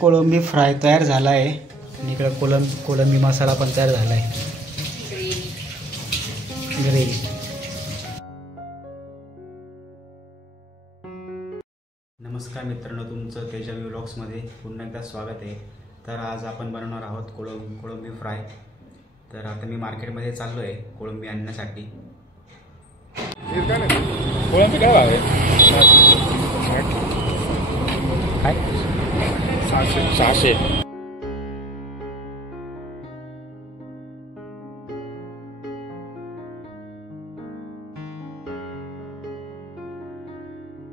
कोळंबी फ्राय तयार झाला आहे आणि इकडं कोळंबी मसाला पण तयार झाला आहे. ग्रेव्ही. नमस्कार मित्रांनो, तुमचं तेजावी व्लॉग्समध्ये पुन्हा एकदा स्वागत आहे. तर आज आपण बनवणार आहोत कोळंबी फ्राय. तर आता मी मार्केटमध्ये चाललो आहे कोळंबी आणण्यासाठी. कोळंबी काय आहे? काय 600.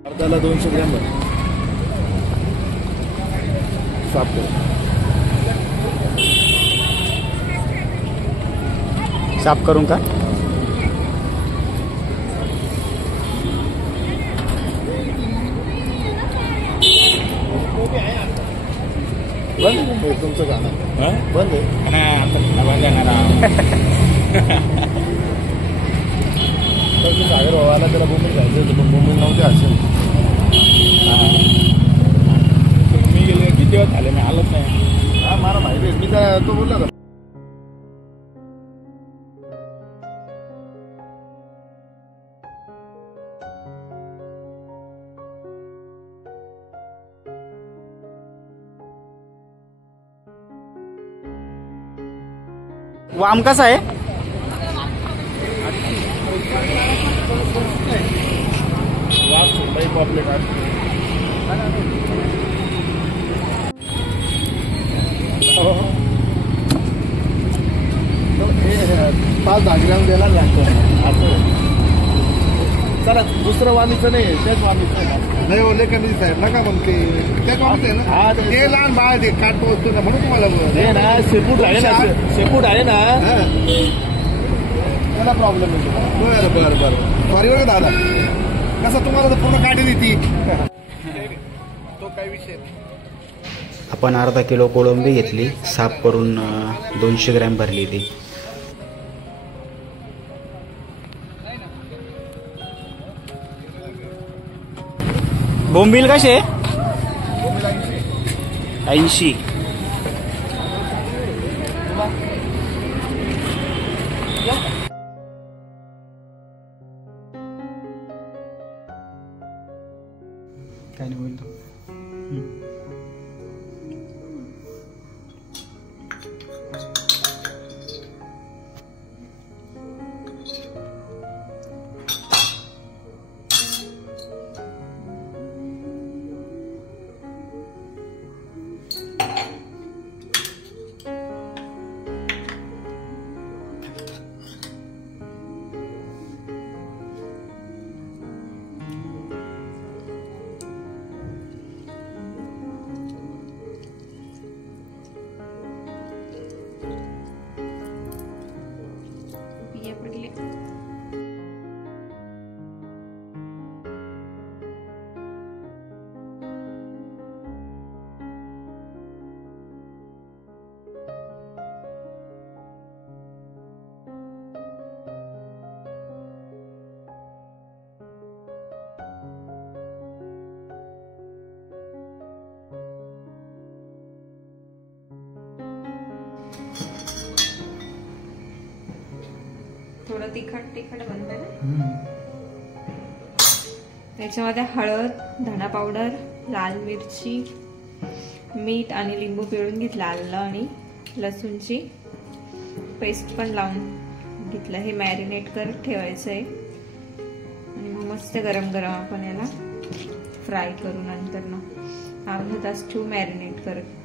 अर्धाला 200 ग्रॅम साफ करू. साफ करून का? बंद आहे तुमचं गाणं. बंद आहे सागर भावाला त्याला मुंबई जायचं होतं पण मुंबई नव्हते असेल. मी गेले किती दिवस झाले मी आलोच नाही. हा मला माहिती आहे. मी काय तो बोलला का वाम कसा आहे? पॉपलेट 5-10 ग्रॅम द्यायला लागतं. चला दुसरं वामीचं नाही, त्याच वामीचं नाही. ओले कमी साहेब नका मग ते त्याच वामीचं आहे ना. हा ते लहान बाळ ते काट पोहोचतो ना म्हणून तुम्हाला ना शेपूट आहे ना. शेपूट आहे ना त्याला प्रॉब्लेम आहे. बरं बरं बरं सॉरी बरं दादा. कसं तुम्हाला तर पूर्ण काढी देते तो काही विषय. आपण अर्धा किलो कोळंबी घेतली, साफ करून 200 ग्रॅम भरली ती. बोंबील कसे? 80. काय नाही बोलतो. थोडं तिखट बनतं ना. त्याच्यामध्ये हळद, धना पावडर, लाल मिरची, मीठ आणि लिंबू पिळून घेतलं. आलं आणि लसूणची पेस्ट पण लावून घेतलं. हे मॅरिनेट करत ठेवायचं आहे आणि मस्त गरम गरम आपण याला फ्राय करू. नंतर ना अर्धा तास ठेवू मॅरिनेट करत.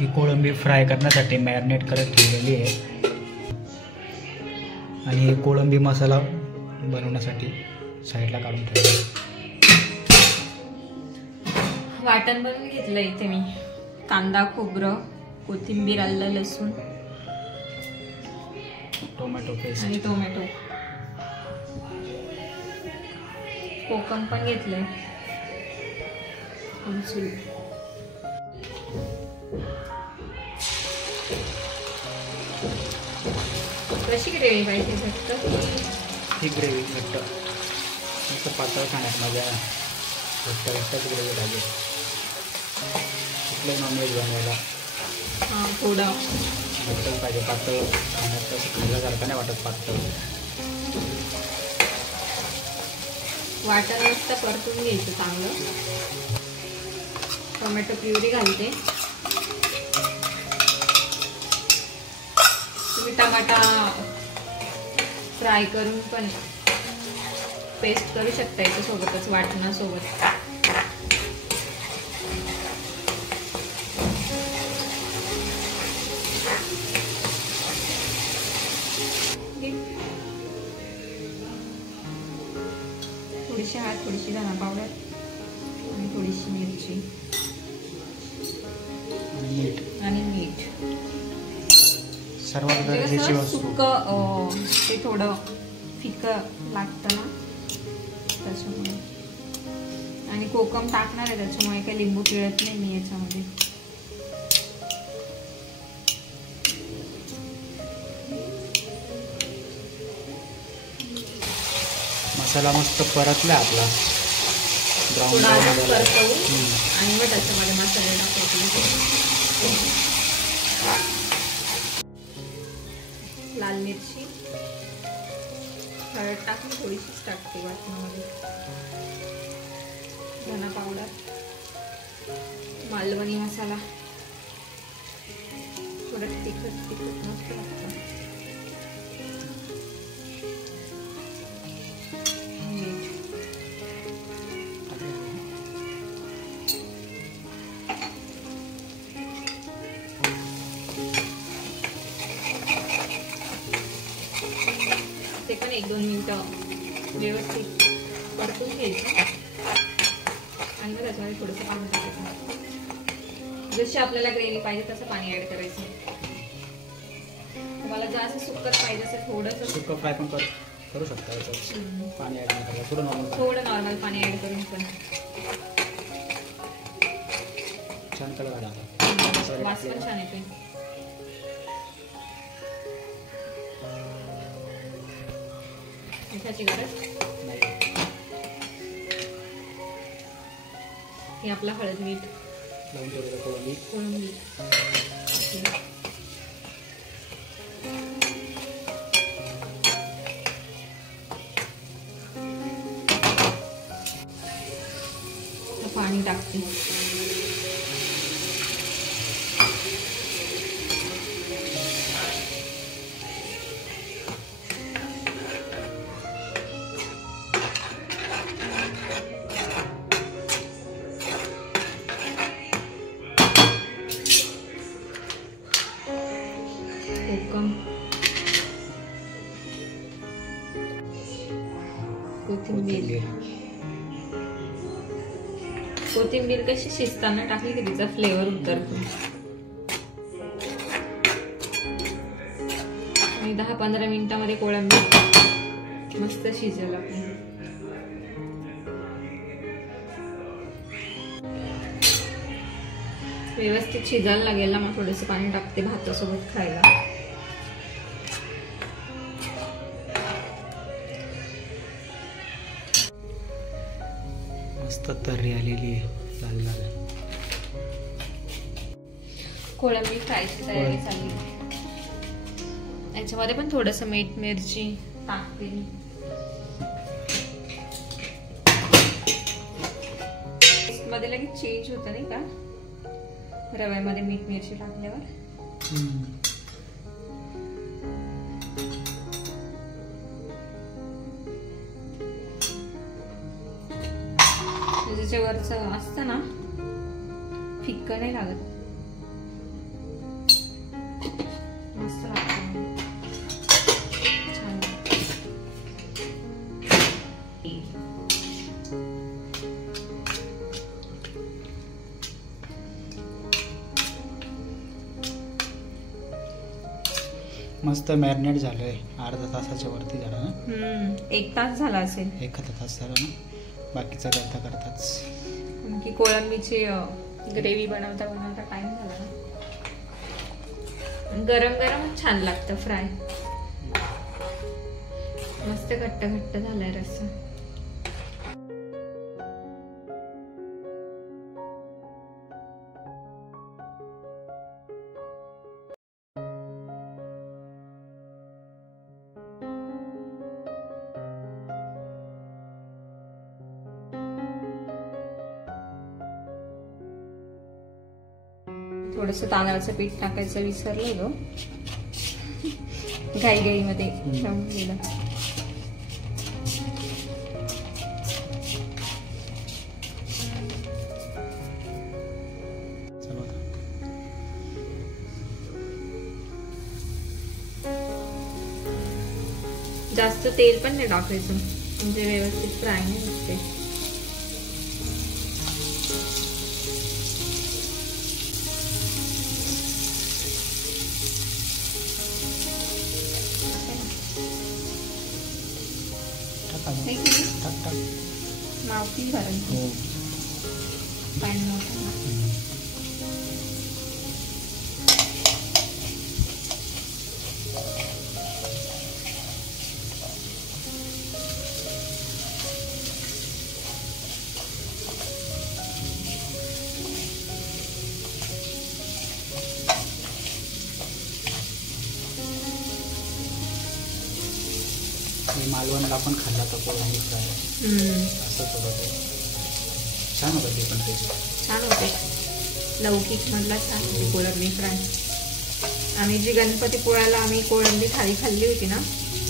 ही कोळंबी फ्राय करण्यासाठी मॅरिनेट करत ठेवलेली आहे आणि कोळंबी मसाला बनवण्यासाठी साईडला काढून ठेवला. वाटण बनवून घेतलं इथे मी. कांदा, खोबरं, कोथिंबीर, आलं, लसूण, टोमॅटो पेस्ट आणि टोमॅटो. कोकम पण घेतलंय. कशी ग्रेव्ही पाहिजे? घट्ट ही ग्रेव्ही घट्ट, पातळ खाण्यात मजा. घट्टच ग्रेव्ही पाहिजे. कुठलं नॉनव्हेज बनवायला थोडं घट्टच पाहिजे. पातळ खाण्यात तसं खाल्ल्यासारखं नाही वाटत पातळ. वाटण मस्त परतून घ्यायचं चांगलं. टोमॅटो प्युरी घालते. तुम्ही टमाटा फ्राय करून पण पेस्ट करू शकता याच्यासोबतच वाटणासोबत. थोडीशी हळद, थोडीशी धना पावडर आणि थोडीशी मिरची आणि मीठ. सर्वात गरजेची वस्तू. सुकं ते थोडं फिकं लागतं ना त्याच्यामुळे. आणि कोकम टाकणार आहे त्याच्यामुळे काही लिंबू पिळत नाही मी याच्यामध्ये. मसाला मस्त परतला आपला ब्राऊन परतवून आणि मग त्याच्यामध्ये मसाले टाकायचे. लाल मिरची, हळद टाकून थोडीशीच टाकते वाटणामध्ये. धना पावडर, मालवणी मसाला, थोडं तिखट मस्त लागतं. ते पण 1-2 मिनिटं व्यवस्थित परतून घ्यायचं आणि मग त्याच्यामध्ये थोडंसं पाणी टाकायचं. जशी आपल्याला ग्रेव्ही पाहिजे तसं पाणी ऍड करायचं. तुम्हाला जास्त सुक्कट पाहिजे असेल थोडंसं सुक्कं फ्राय पण करू शकता. पाणी ऍड नाही करायचं. थोडं नॉर्मल पाणी ऍड करून पण छान कलर आला. वास पण छान येते. मिठाची गरज नाही. हे आपलं हळद मीठ लावून ठेवलेलं कोळंबी. पाणी टाकते. कोकम, कोथिंबीर कशी शिजताना टाकली की तिचा फ्लेवर उतरतो. आणि 10-15 मिनिटांमध्ये कोळंबी मस्त शिजेल आपली. व्यवस्थित शिजायला लागेल ना मग थोडंसं पाणी टाकते भातासोबत खायला. मस्त तर्री आलेली आहे. लाल लाल कोळंबी फ्रायची तयारी झाली. याच्यामध्ये पण थोडंसं मीठ मिरची टाकते. मध्ये लगेच चेंज होतं नाही का रव्यामध्ये मीठ मिरची टाकल्यावर. त्याच्यावरचं असतं ना फिक्क नाही लागत. मस्त लागतं. छान मस्त मॅरिनेट झालंय. अर्धा तासाच्या वरती झालं ना. 1 तास झाला असेल. 1 तास झाला ना. बाकीचा करताच की कोळंबीची ग्रेव्ही बनवता टाइम झाला ना. गरम गरम छान लागतं फ्राय. मस्त घट्ट झालाय रस्सा. थोडस तांदळाचं पीठ टाकायचं विसरलो गो, घाईमध्ये राहून गेलं. जास्त तेल पण नाही टाकायचं, म्हणजे व्यवस्थित फ्राय नाही होते. मावती भरायची पॅन मोठा. मालवणला पण खाल्ला तर कोळंबी फ्राय असं थोडं छान होतं ते पण टेस्ट. छान होते. लौकिक मधला छान होते कोळंबी फ्राय. आम्ही जी गणपतीपुळ्याला आम्ही कोळंबी थाळी खाल्ली होती ना,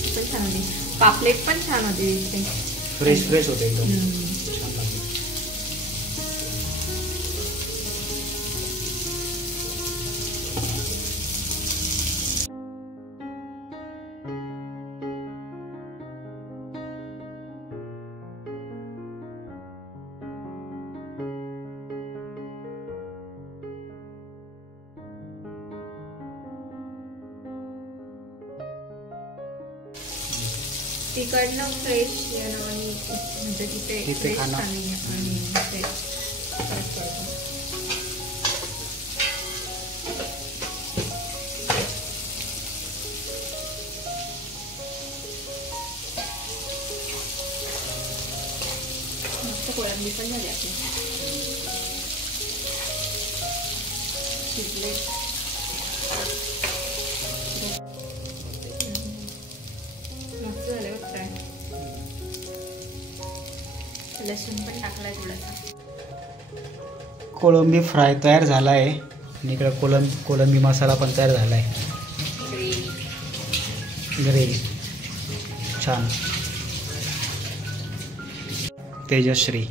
ती पण छान होती. पापलेट पण छान होते तिथे, फ्रेश फ्रेश होते एकदम, छान लागते. तिकडनं फ्रेश आणि म्हणजे तिथे फ्रेश खाणं आणि फ्रेश. मस्त कोळंबी पण झाली आपली, शिजले. मस्त झाले बघ फ्राय. लसूण पण टाकलाय थोडासा. कोळंबी फ्राय तयार झाला आहे आणि इकडं कोळंबी मसाला पण तयार झाला आहे. ग्रेव्ही छान. तेजश्री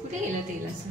कुठे गेलं तेल असं?